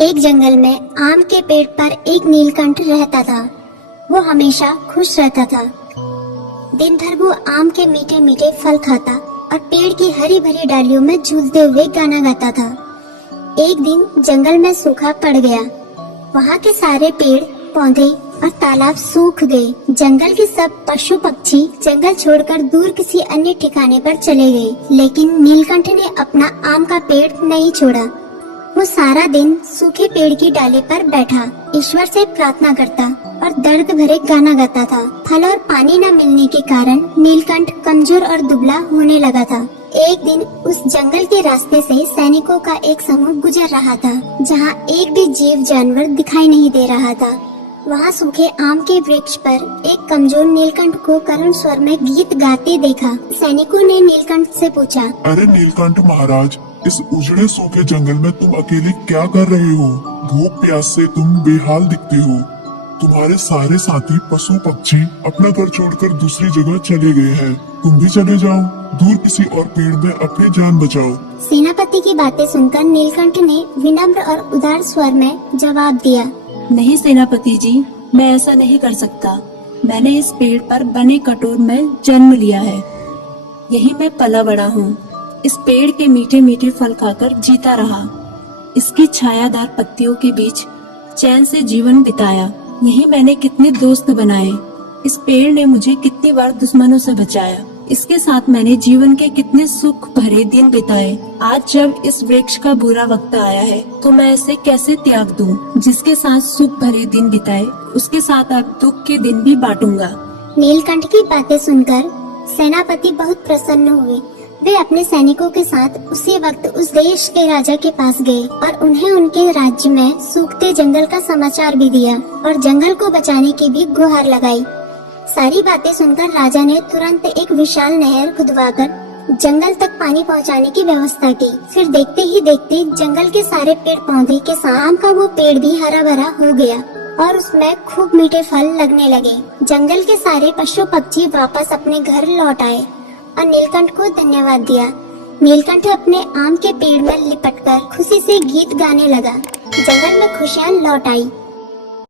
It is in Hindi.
एक जंगल में आम के पेड़ पर एक नीलकंठ रहता था। वो हमेशा खुश रहता था। दिन भर वो आम के मीठे मीठे फल खाता और पेड़ की हरी भरी डालियों में झूलते हुए गाना गाता था। एक दिन जंगल में सूखा पड़ गया। वहाँ के सारे पेड़ पौधे और तालाब सूख गए। जंगल के सब पशु पक्षी जंगल छोड़कर दूर किसी अन्य ठिकाने पर चले गए, लेकिन नीलकंठ ने अपना आम का पेड़ नहीं छोड़ा। वो सारा दिन सूखे पेड़ की डाली पर बैठा ईश्वर से प्रार्थना करता और दर्द भरे गाना गाता था। फल और पानी न मिलने के कारण नीलकंठ कमजोर और दुबला होने लगा था। एक दिन उस जंगल के रास्ते से सैनिकों का एक समूह गुजर रहा था, जहाँ एक भी जीव जानवर दिखाई नहीं दे रहा था। वहाँ सूखे आम के वृक्ष पर एक कमजोर नीलकंठ को करुण स्वर में गीत गाते देखा। सैनिकों ने नीलकंठ से पूछा, अरे नीलकंठ महाराज, इस उजड़े सूखे जंगल में तुम अकेले क्या कर रहे हो? भूख प्यास से तुम बेहाल दिखते हो। तुम्हारे सारे साथी पशु पक्षी अपना घर छोड़कर दूसरी जगह चले गए हैं। तुम भी चले जाओ, दूर किसी और पेड़ में अपनी जान बचाओ। सेनापति की बातें सुनकर नीलकंठ ने विनम्र और उदार स्वर में जवाब दिया, नहीं सेनापति जी, मैं ऐसा नहीं कर सकता। मैंने इस पेड़ पर बने कटोर में जन्म लिया है। यही मैं पला बड़ा हूँ। इस पेड़ के मीठे मीठे फल खाकर जीता रहा। इसकी छायादार पत्तियों के बीच चैन से जीवन बिताया। यही मैंने कितने दोस्त बनाए। इस पेड़ ने मुझे कितनी बार दुश्मनों से बचाया। इसके साथ मैंने जीवन के कितने सुख भरे दिन बिताए। आज जब इस वृक्ष का बुरा वक्त आया है, तो मैं इसे कैसे त्याग दूं? जिसके साथ सुख भरे दिन बिताए, उसके साथ अब दुख के दिन भी बांटूंगा। नीलकंठ की बातें सुनकर सेनापति बहुत प्रसन्न हुए। वे अपने सैनिकों के साथ उसी वक्त उस देश के राजा के पास गए और उन्हें उनके राज्य में सूखते जंगल का समाचार भी दिया और जंगल को बचाने की भी गुहार लगाई। सारी बातें सुनकर राजा ने तुरंत एक विशाल नहर खुदवाकर जंगल तक पानी पहुंचाने की व्यवस्था की। फिर देखते ही देखते जंगल के सारे पेड़ पौधे के साथ आम का वो पेड़ भी हरा भरा हो गया और उसमें खूब मीठे फल लगने लगे। जंगल के सारे पशु पक्षी वापस अपने घर लौट आए और नीलकंठ को धन्यवाद दिया। नीलकंठ अपने आम के पेड़ में लिपटकर खुशी से गीत गाने लगा। जंगल में खुशियाँ लौट आई।